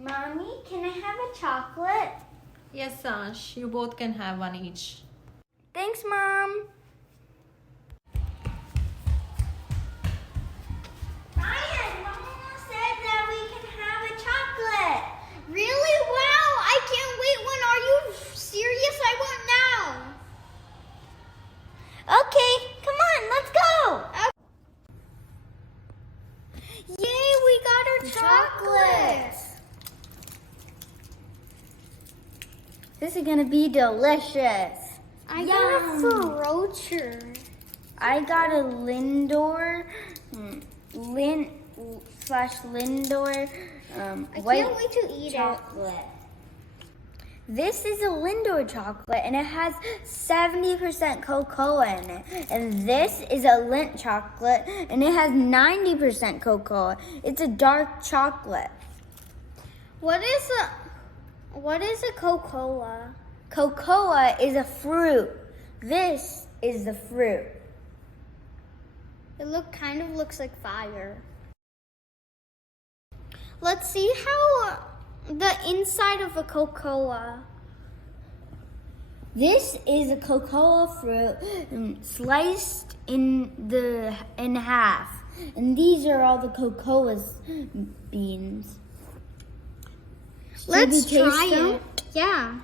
Mommy, can I have a chocolate? Yes, Sash. You both can have one each. Thanks, Mom. Ryan, Mama said that we can have a chocolate. Really? Wow! I can't wait. When are you serious? I want now. Okay, come on, let's go. Yay, we got our chocolates. This is gonna be delicious. I got a Ferrocher. I got a Lindor, Lindor, I white can't wait to eat chocolate. This is a Lindor chocolate and it has 70% cocoa in it. And this is a Lindt chocolate and it has 90% cocoa. It's a dark chocolate. What is a cocoa? Cocoa is a fruit. This is the fruit. It kind of looks like fire. Let's see how the inside of a cocoa. This is a cocoa fruit sliced in half. And these are all the cocoa beans. Let's Should we taste try them? it. Yeah.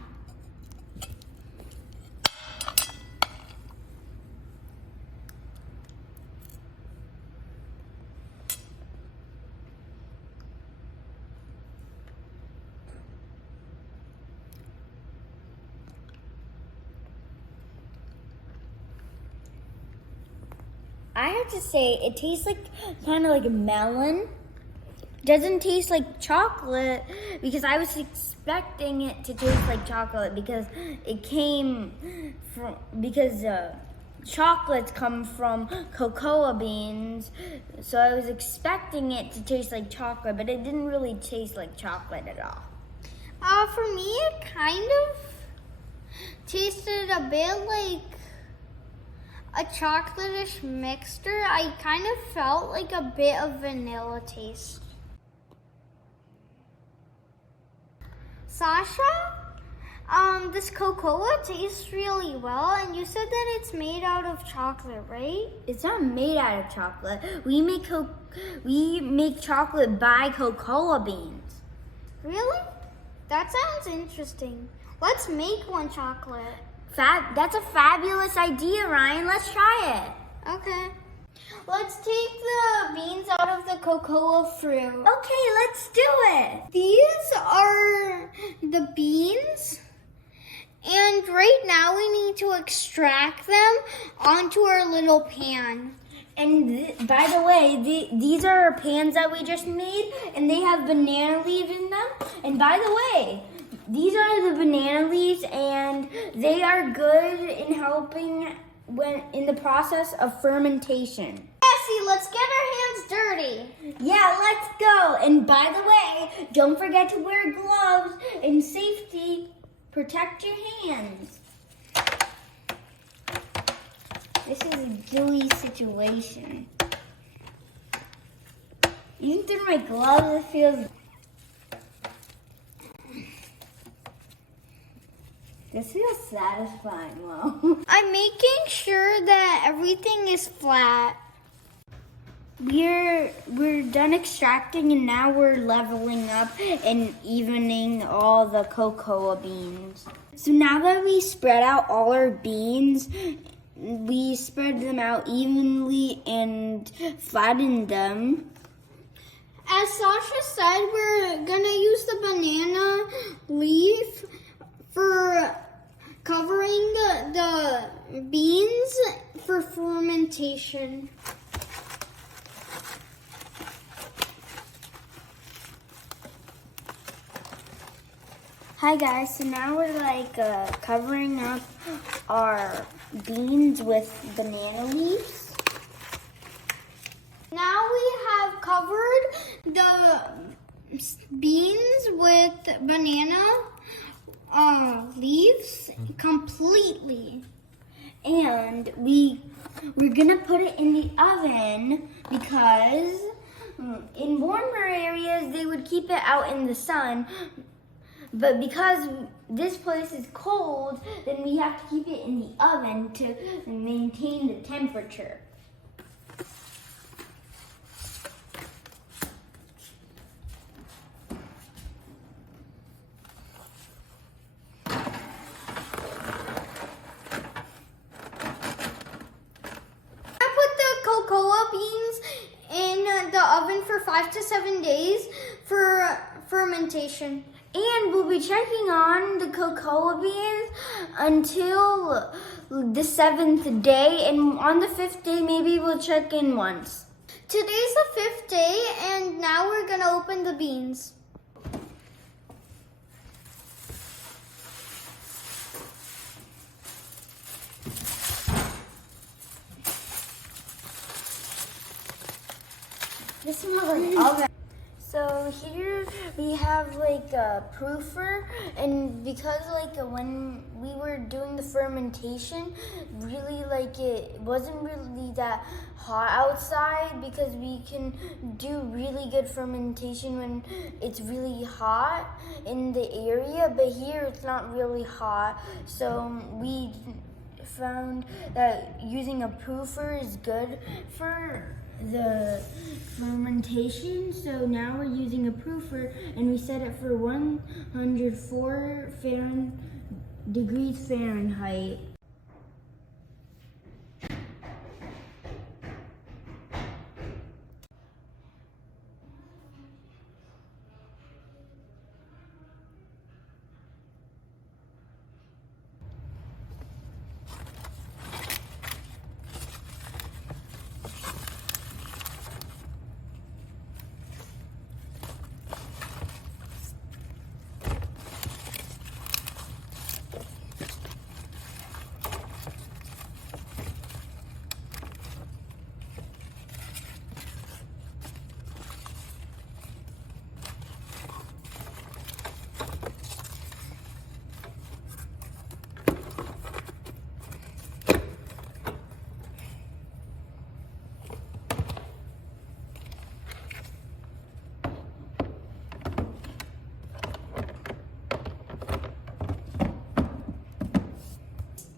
I have to say, it tastes like kind of like a melon. Doesn't taste like chocolate because I was expecting it to taste like chocolate because chocolates come from cocoa beans. So I was expecting it to taste like chocolate, but it didn't really taste like chocolate at all. For me, it kind of tasted a bit like a chocolate-ish mixture. I kind of felt like a bit of vanilla taste. Sasha, this cocoa tastes really well, and you said that it's made out of chocolate, right? It's not made out of chocolate. We make chocolate by cocoa beans. Really? That sounds interesting. Let's make one chocolate. That's a fabulous idea, Ryan. Let's try it. Okay. Let's take the beans out of the cocoa fruit. Okay, let's do it. These are the beans. And right now we need to extract them onto our little pan. And by the way, these are our pans that we just made, and they have banana leaves in them. And by the way, these are the banana leaves, and they are good in helping in the process of fermentation. Cassie, let's get our hands dirty. Yeah, let's go. And by the way, don't forget to wear gloves and safety. Protect your hands. This is a gooey situation. Even through my gloves, it feels... This feels satisfying, Mom. I'm making sure that everything is flat. We're done extracting and now we're leveling up and evening all the cocoa beans. So now that we spread out all our beans, we spread them out evenly and flattened them. As Sasha said, we're gonna use the banana leaf for covering the beans for fermentation. Hi guys, so now we're covering up our beans with banana leaves. Now we have covered the beans with banana leaves completely. And we're gonna put it in the oven because in warmer areas, they would keep it out in the sun. But because this place is cold, then we have to keep it in the oven to maintain the temperature. Cocoa beans in the oven for 5 to 7 days for fermentation. And we'll be checking on the cocoa beans until the 7th day. And on the 5th day, maybe we'll check in once. Today's the 5th day, and now we're gonna open the beans. This smells like oven. So here we have like a proofer, and because like when we were doing the fermentation, really like it wasn't really that hot outside, because we can do really good fermentation when it's really hot in the area, but here it's not really hot. So we found that using a proofer is good for the fermentation. So now we're using a proofer, and we set it for 104 degrees Fahrenheit.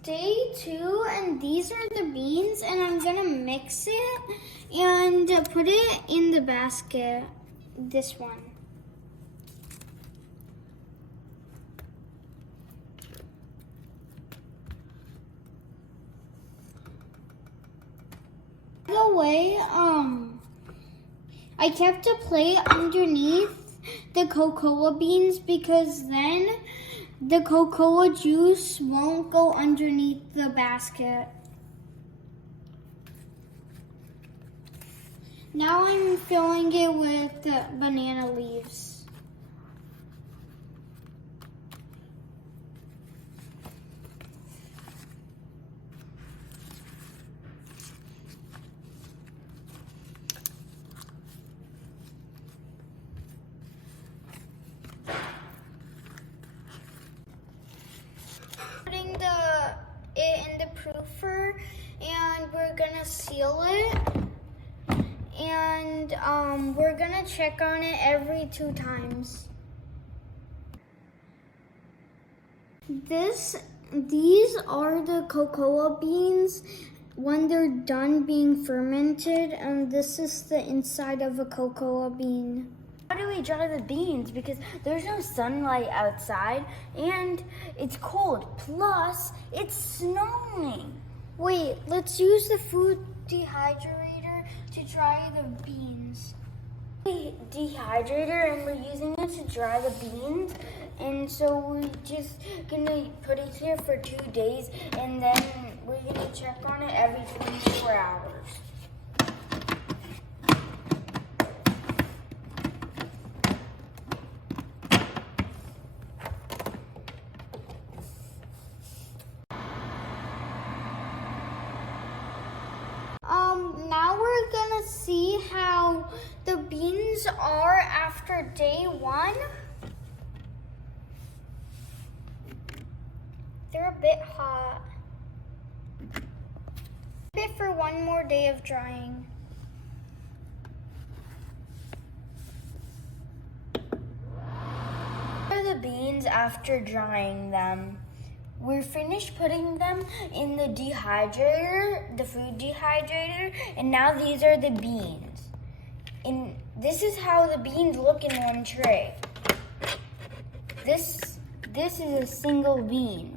Day 2, and these are the beans, and I'm gonna mix it and put it in the basket. This one. By the way, I kept a plate underneath the cocoa beans, because then the cocoa juice won't go underneath the basket. Now I'm filling it with banana leaves. Putting it in the proofer, and we're gonna seal it, and we're gonna check on it every 2 times. These are the cocoa beans when they're done being fermented, and this is the inside of a cocoa bean. How do we dry the beans? Because there's no sunlight outside and it's cold. Plus, it's snowing. Wait, let's use the food dehydrator to dry the beans. Dehydrator, and we're using it to dry the beans. And so we're just gonna put it here for 2 days, and then we're gonna check on it every 24 hours. Now we're gonna see how the beans are after day 1. They're a bit hot. Leave it for 1 more day of drying. beans after drying them. We're finished putting them in the dehydrator, the food dehydrator, and now these are the beans. And this is how the beans look in one tray. This is a single bean.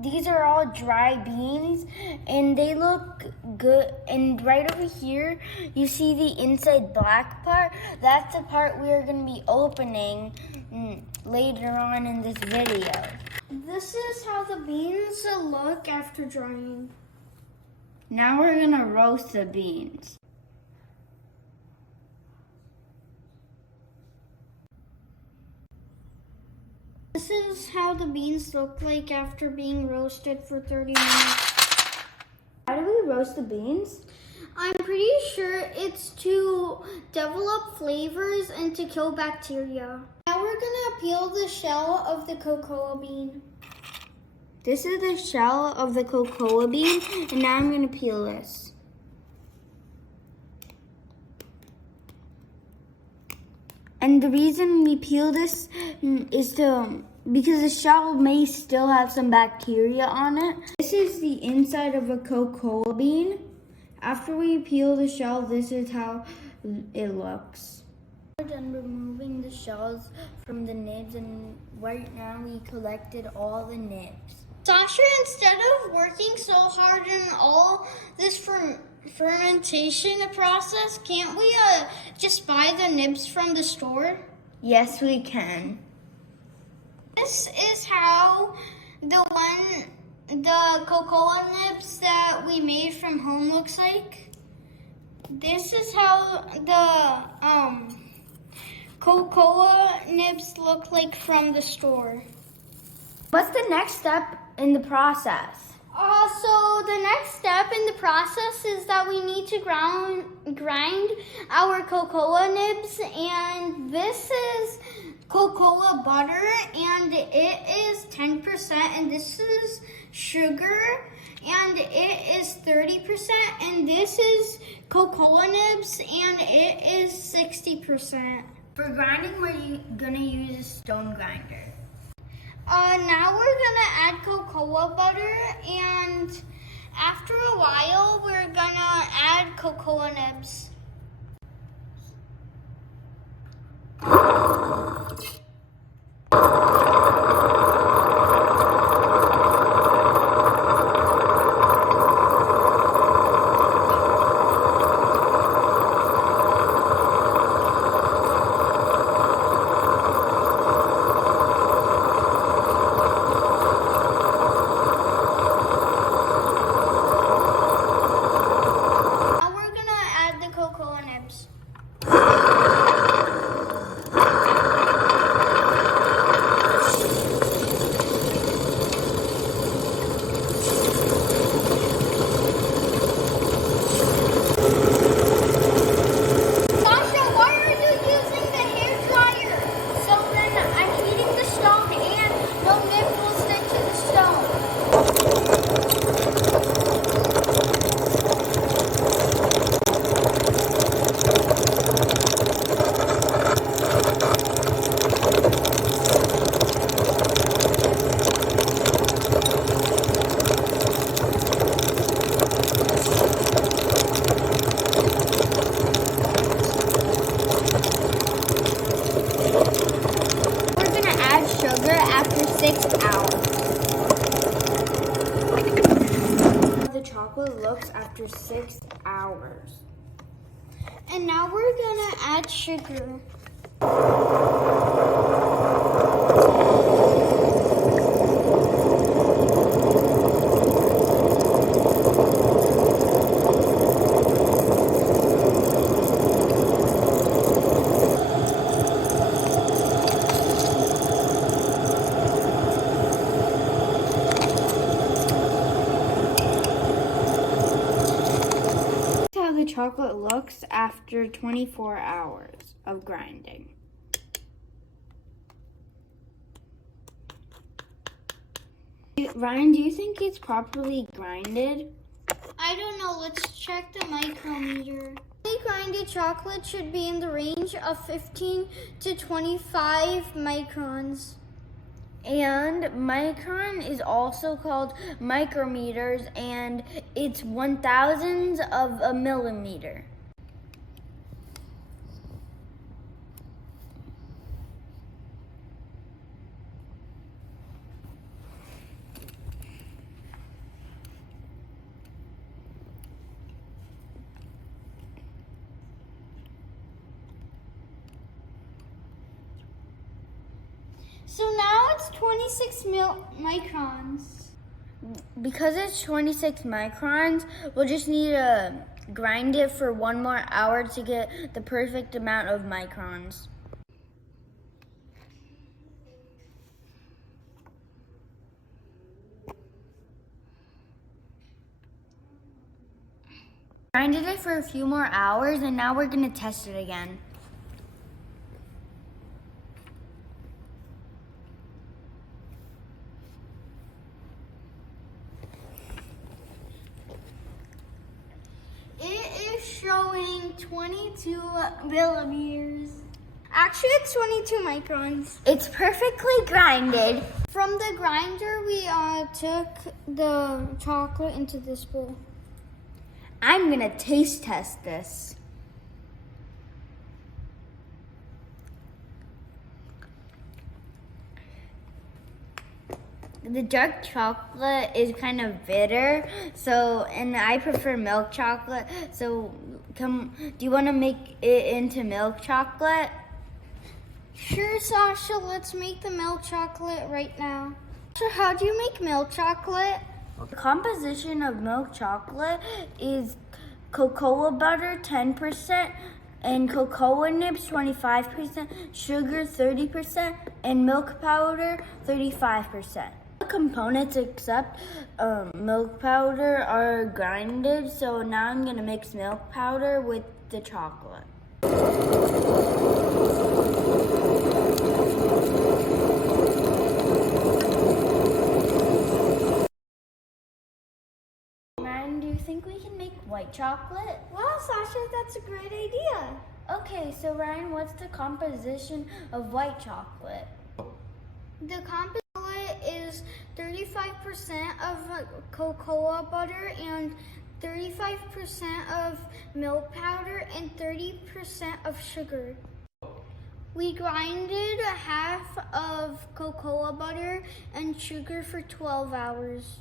These are all dry beans and they look good. And right over here, you see the inside black part. That's the part we're going to be opening later on in this video. This is how the beans look after drying. Now we're going to roast the beans. This is how the beans look like after being roasted for 30 minutes. How do we roast the beans? I'm pretty sure it's to develop flavors and to kill bacteria. Now we're gonna peel the shell of the cocoa bean. This is the shell of the cocoa bean, and now I'm going to peel this. And the reason we peel this is because the shell may still have some bacteria on it. This is the inside of a cocoa bean. After we peel the shell, this is how it looks. We're done removing the shells from the nibs, and right now we collected all the nibs. Sasha, instead of working so hard in all this fermentation process, can't we just buy the nibs from the store? Yes, we can. This is how the cocoa nibs that we made from home looks like. This is how the cocoa nibs look like from the store. What's the next step in the process? So the next step in the process is that we need to grind our cocoa nibs, and this is cocoa butter, and it is 10%, and this is sugar, and it is 30%, and this is cocoa nibs, and it is 60%. For grinding, we're gonna use a stone grinder. Now we're gonna add cocoa butter, and after a while, we're gonna add cocoa nibs. after 6 hours. The chocolate looks after 6 hours. And now we're gonna add sugar. The chocolate looks after 24 hours of grinding. Ryan, do you think it's properly grinded? I don't know. Let's check the micrometer. Grinded chocolate should be in the range of 15 to 25 microns. And micron is also called micrometers, and it's 1,000th of a millimeter. So now it's 26 microns. Because it's 26 microns, we'll just need to grind it for 1 more hour to get the perfect amount of microns. Grinded it for a few more hours, and now we're gonna test it again. It is showing 22 millimeters. Actually, it's 22 microns. It's perfectly grinded. From the grinder, we took the chocolate into this bowl. I'm gonna taste test this. The dark chocolate is kind of bitter, and I prefer milk chocolate. So, do you want to make it into milk chocolate? Sure, Sasha, let's make the milk chocolate right now. So how do you make milk chocolate? The composition of milk chocolate is cocoa butter 10%, and cocoa nibs 25%, sugar 30%, and milk powder 35%. The components except milk powder are grinded, so now I'm going to mix milk powder with the chocolate. Ryan, do you think we can make white chocolate? Wow, Sasha, that's a great idea. Okay, so Ryan, what's the composition of white chocolate? The composition is 35% of cocoa butter and 35% of milk powder and 30% of sugar. We grinded half of cocoa butter and sugar for 12 hours.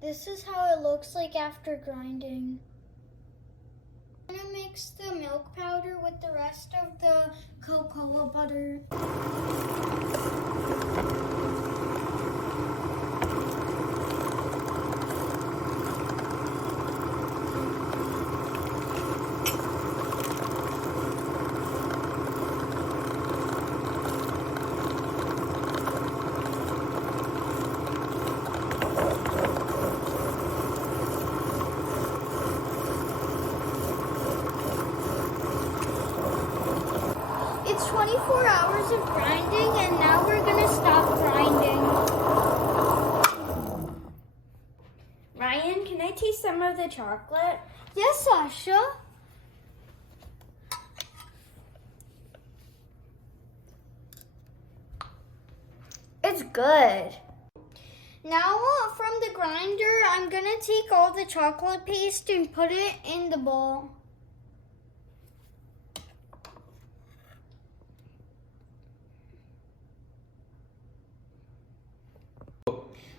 This is how it looks like after grinding. I'm gonna mix the milk powder with the rest of the cocoa butter. It's 24 hours of grinding, and now we're gonna stop grinding. Ryan, can I taste some of the chocolate? Yes, Sasha. It's good. Now from the grinder, I'm gonna take all the chocolate paste and put it in the bowl.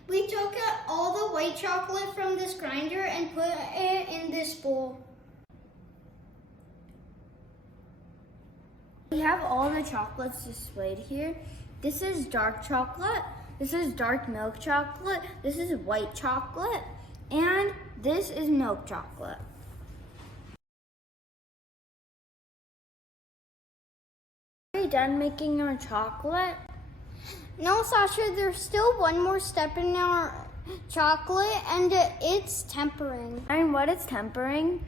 We took all the white chocolate from this grinder and put it in this bowl. We have all the chocolates displayed here. This is dark chocolate, this is dark milk chocolate, this is white chocolate, and this is milk chocolate. Are we done making our chocolate? No, Sasha, there's still one more step in our chocolate, and it's tempering. And what is tempering?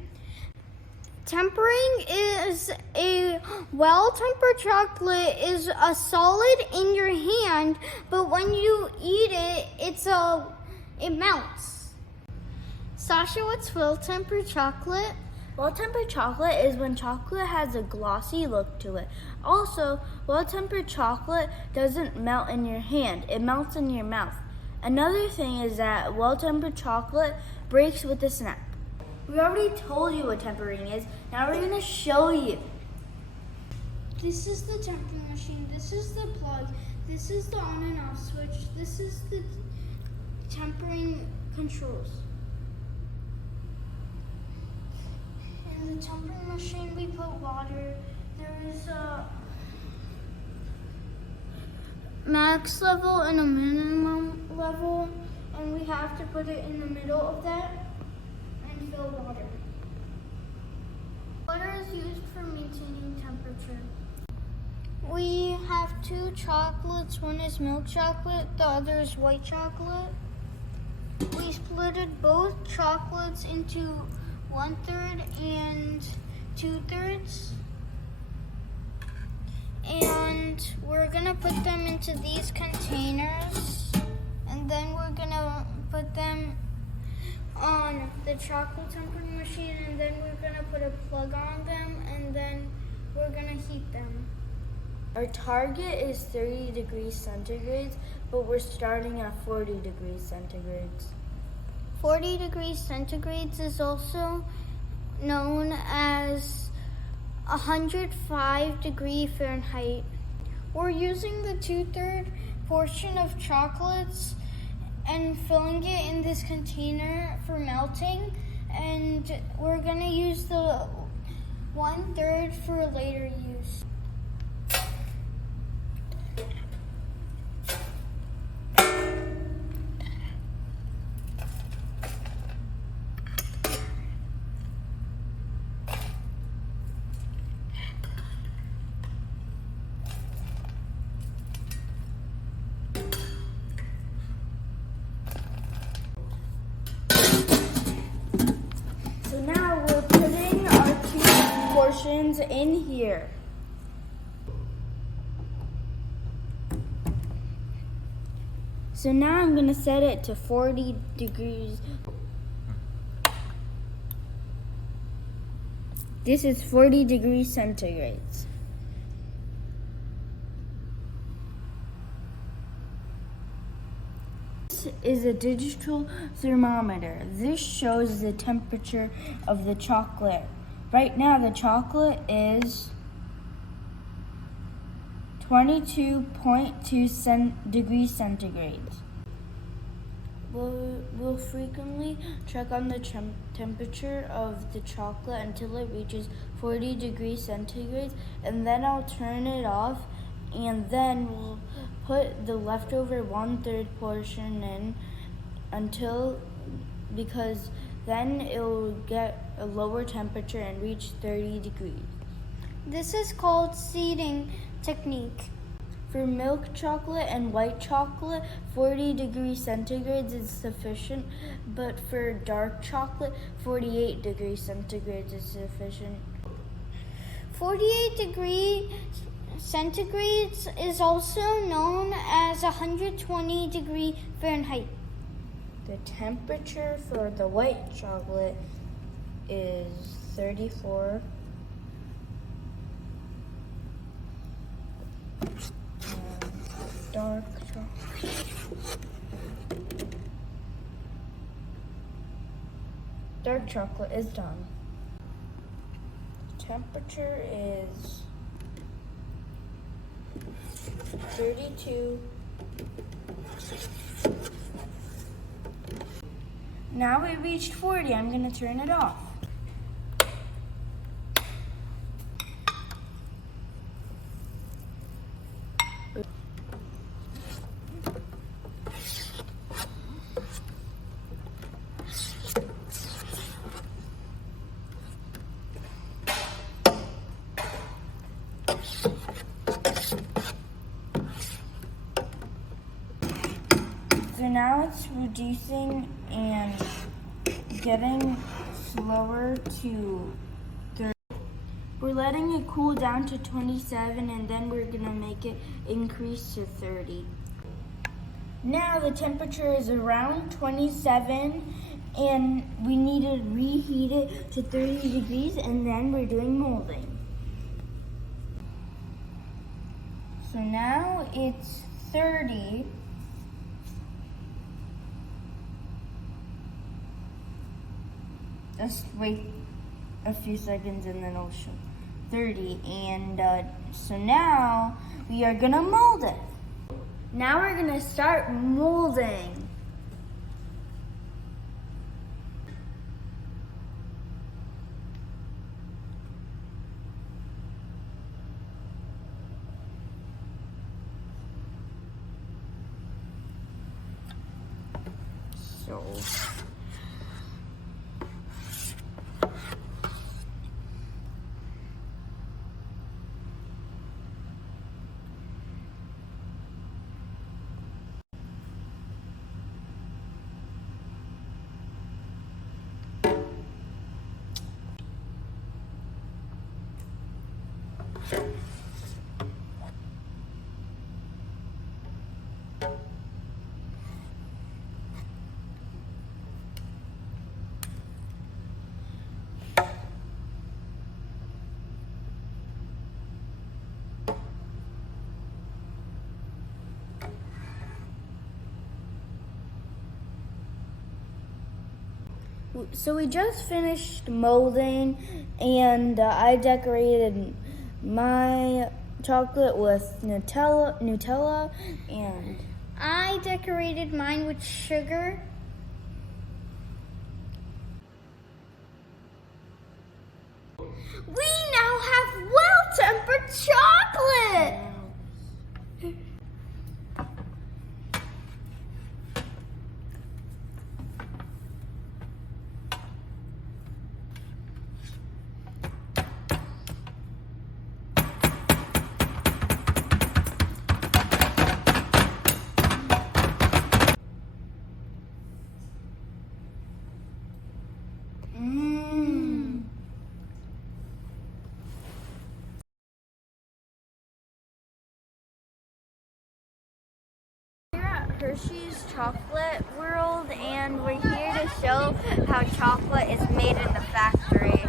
Tempering is a well-tempered chocolate is a solid in your hand, but when you eat it, it melts. Sasha, what's well-tempered chocolate? Well-tempered chocolate is when chocolate has a glossy look to it. Also, well-tempered chocolate doesn't melt in your hand. It melts in your mouth. Another thing is that well-tempered chocolate breaks with a snap. We already told you what tempering is. Now we're going to show you. This is the tempering machine. This is the plug. This is the on and off switch. This is the tempering controls. In the tempering machine, we put water. There is a max level and a minimum level, and we have to put it in the middle of that and fill water. Water is used for maintaining temperature. We have two chocolates. One is milk chocolate, the other is white chocolate. We splitted both chocolates into 1/3 and 2/3. And we're gonna put them into these containers, and then we're gonna put them on the chocolate tempering machine, and then we're gonna put a plug on them, and then we're gonna heat them. Our target is 30 degrees centigrade, but we're starting at 40 degrees centigrade. 40 degrees centigrade is also known as 105 degree Fahrenheit. We're using the 2/3 portion of chocolates and filling it in this container for melting, and we're gonna use the 1/3 for later use. So now we're putting our two portions in here. So now I'm going to set it to 40 degrees. This is 40 degrees centigrade. This is a digital thermometer. This shows the temperature of the chocolate. Right now the chocolate is 22.2 degrees centigrade. We'll frequently check on the temperature of the chocolate until it reaches 40 degrees centigrade, and then I'll turn it off, and then we'll put the leftover 1/3 portion in because then it'll get a lower temperature and reach 30 degrees. This is called seeding technique. For milk chocolate and white chocolate, 40 degrees centigrade is sufficient, but for dark chocolate, 48 degrees centigrade is sufficient. 48 degrees centigrade is also known as 120 degree Fahrenheit. The temperature for the white chocolate is 34. Dark chocolate. Dark chocolate is done. Temperature is 32. Now we reached 40. I'm going to turn it off. So now it's reducing and getting slower to We're letting it cool down to 27 and then we're gonna make it increase to 30. Now the temperature is around 27 and we need to reheat it to 30 degrees and then we're doing molding. So now it's 30. Just wait a few seconds and then it'll show 30. And so now we are gonna mold it. Now we're gonna start molding. So we just finished molding and I decorated my chocolate with Nutella and I decorated mine with sugar. We now have well-tempered chocolate! Hershey's Chocolate World, and we're here to show how chocolate is made in the factory.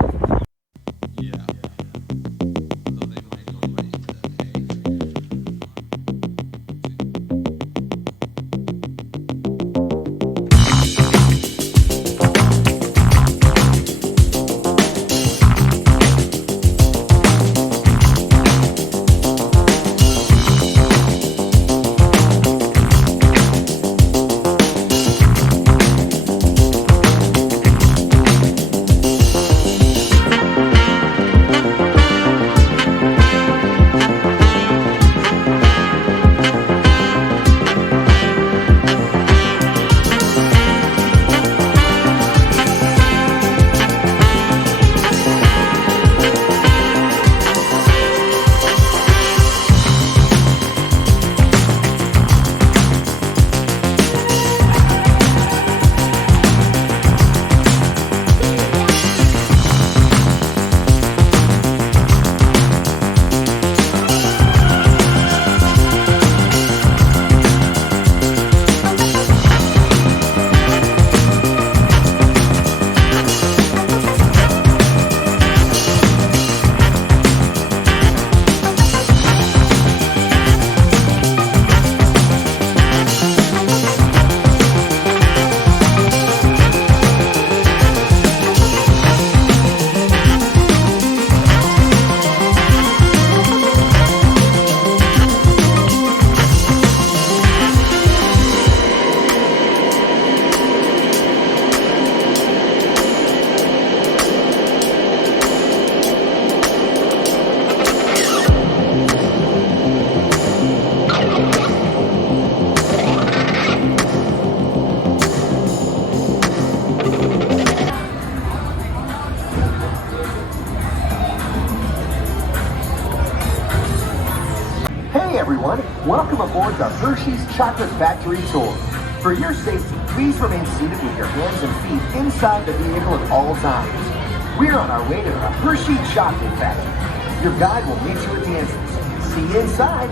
Hey everyone, welcome aboard the Hershey's Chocolate Factory Tour. For your safety, please remain seated with your hands and feet inside the vehicle at all times. We're on our way to the Hershey Chocolate Factory. Your guide will meet you at the entrance. See you inside.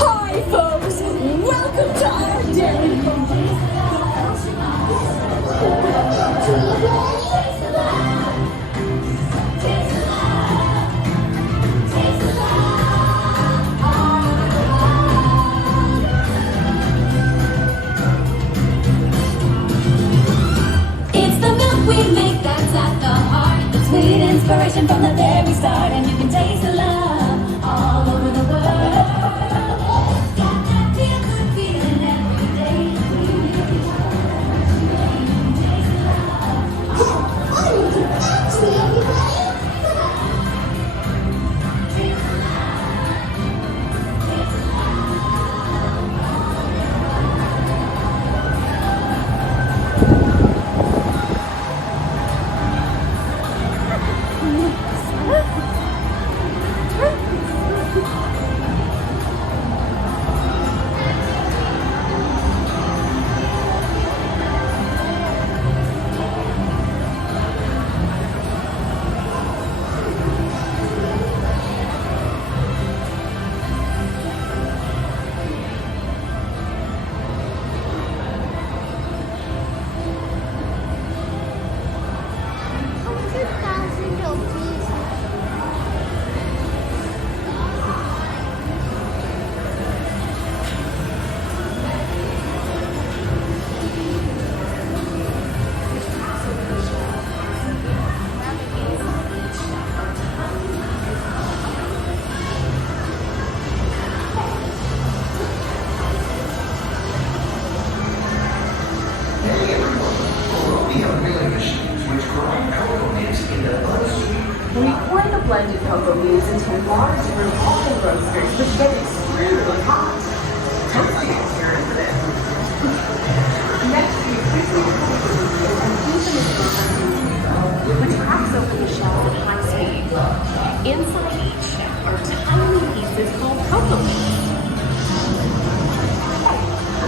Hi, folks! Welcome to our dairy farm. It's the milk we make that's at the heart. The sweet inspiration from the very start. And you can taste the love all over the world. Got that feel good feeling every day. We pour the blended cocoa beans into large revolving roasters, which get extremely hot. Toasting experience with it. Next, we quickly which cracks open the shells at high speed. Inside each are tiny pieces called cocoa beans.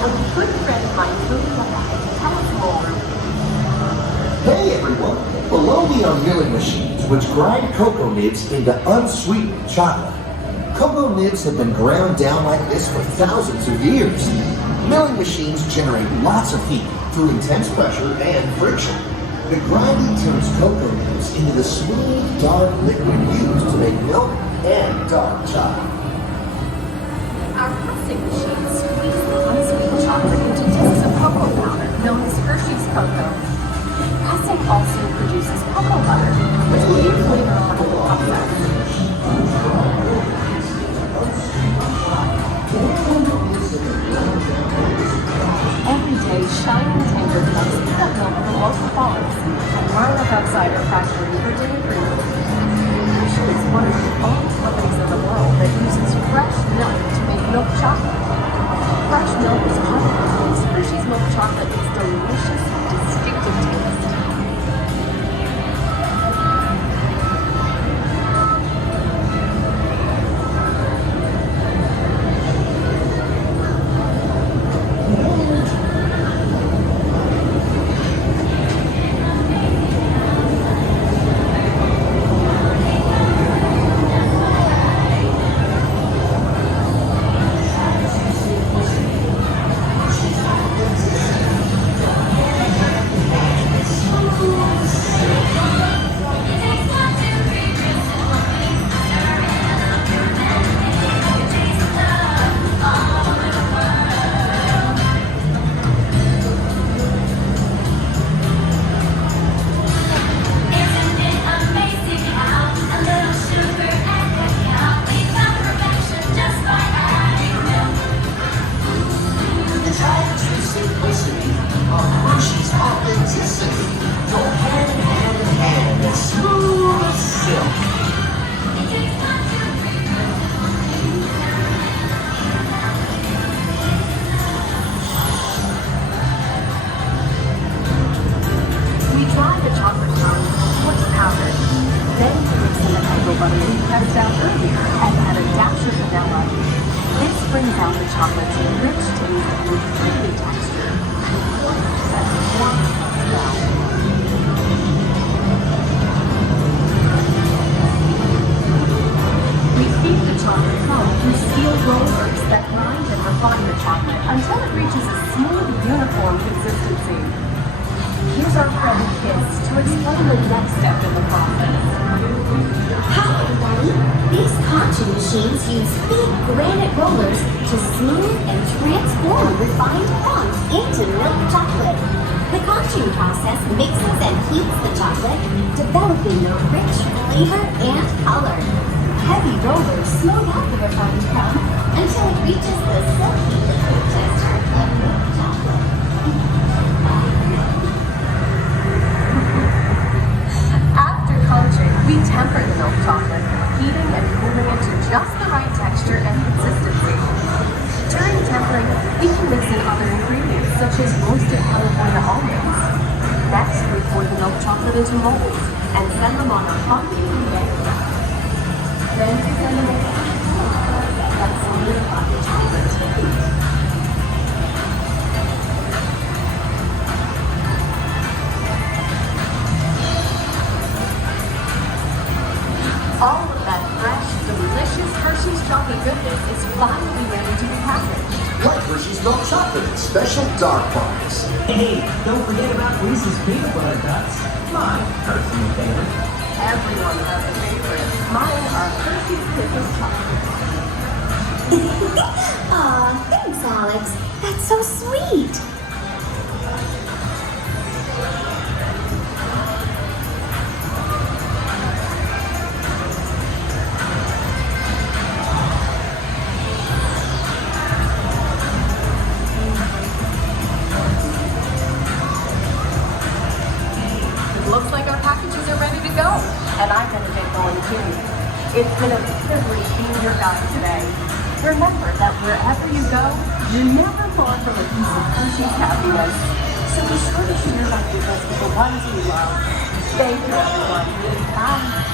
A good friend of mine moved along to tell us more. Hey everyone! Below me are milling machines which grind cocoa nibs into unsweetened chocolate. Cocoa nibs have been ground down like this for thousands of years. Milling machines generate lots of heat through intense pressure and friction. The grinding turns cocoa nibs into the smooth, dark liquid used to make milk and dark chocolate. Our pressing machines squeeze the unsweetened chocolate into discs of cocoa powder, known as Hershey's cocoa. Pressing also produces cocoa butter, which will use later on in the process. Every day, Cheyenne tanker trucks pick up milk from local farms and run up outside our factory for delivery. Hershey is one of the only companies in the world that use found the chocolate's rich taste and creamy texture. We feed the chocolate foam through steel rollers that grind and refine the chocolate until it reaches a smooth, uniform consistency. Here's our friend Kiss to explain the next step in the process. Hi, everybody. These conching machines use big granite rollers to smooth and transform refined funk into milk chocolate. The conching process mixes and heats the chocolate, developing the rich flavor and color. Heavy rollers smooth out the refined funk until it reaches the silky liquid texture of milk chocolate. After conching, we temper the milk chocolate, heating and cooling it to just the right texture and consistency. During tempering, we can mix in other ingredients such as roasted California almonds. Next, we pour the milk chocolate into molds and send them on a hot baking bed. Then we send them over and solidify the chocolate to heat. All of that fresh, delicious Hershey's chocolate goodness is finally ready to be packaged. Like Hershey's milk chocolate in special dark box. Hey, don't forget about Reese's peanut butter cups. My personal favorite. Everyone has a favorite. Mine are Hershey's Kisses chocolate. Aw, thanks, Alex. That's so sweet. Looks like our packages are ready to go, and I better get going too. It's been a privilege being your guide today. Remember that wherever you go, you're never far from a piece of Hershey's happiness. So be sure to share my goodness with the ones you love. Thank you, everyone. Bye.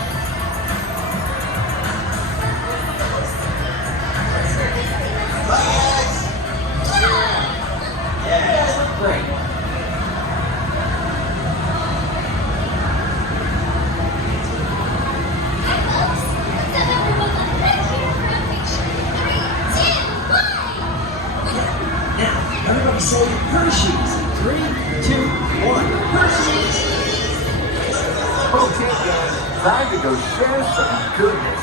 Yeah, great. Now, everybody say Hersheys. 3, 2, 1. Hersheys! Okay, guys, time to go share some goodness.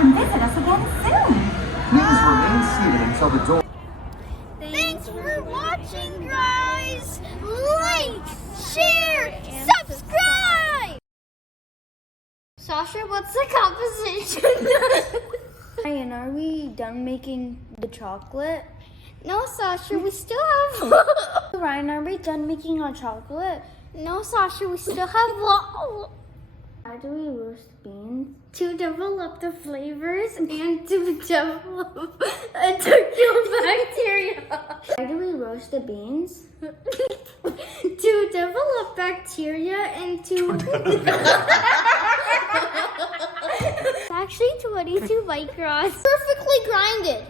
And visit us again soon. Please remain seated until the door. Thanks for watching, guys. Like, share, subscribe. Sasha, what's the composition? Ryan, are we done making the chocolate? No, Sasha, we still have. Ryan, are we done making our chocolate? No, Sasha, we still have. How do we roast beans? To develop the flavors and to develop to kill bacteria. Why do we roast the beans? To develop bacteria and to. It's actually 22 microns. Perfectly grinded.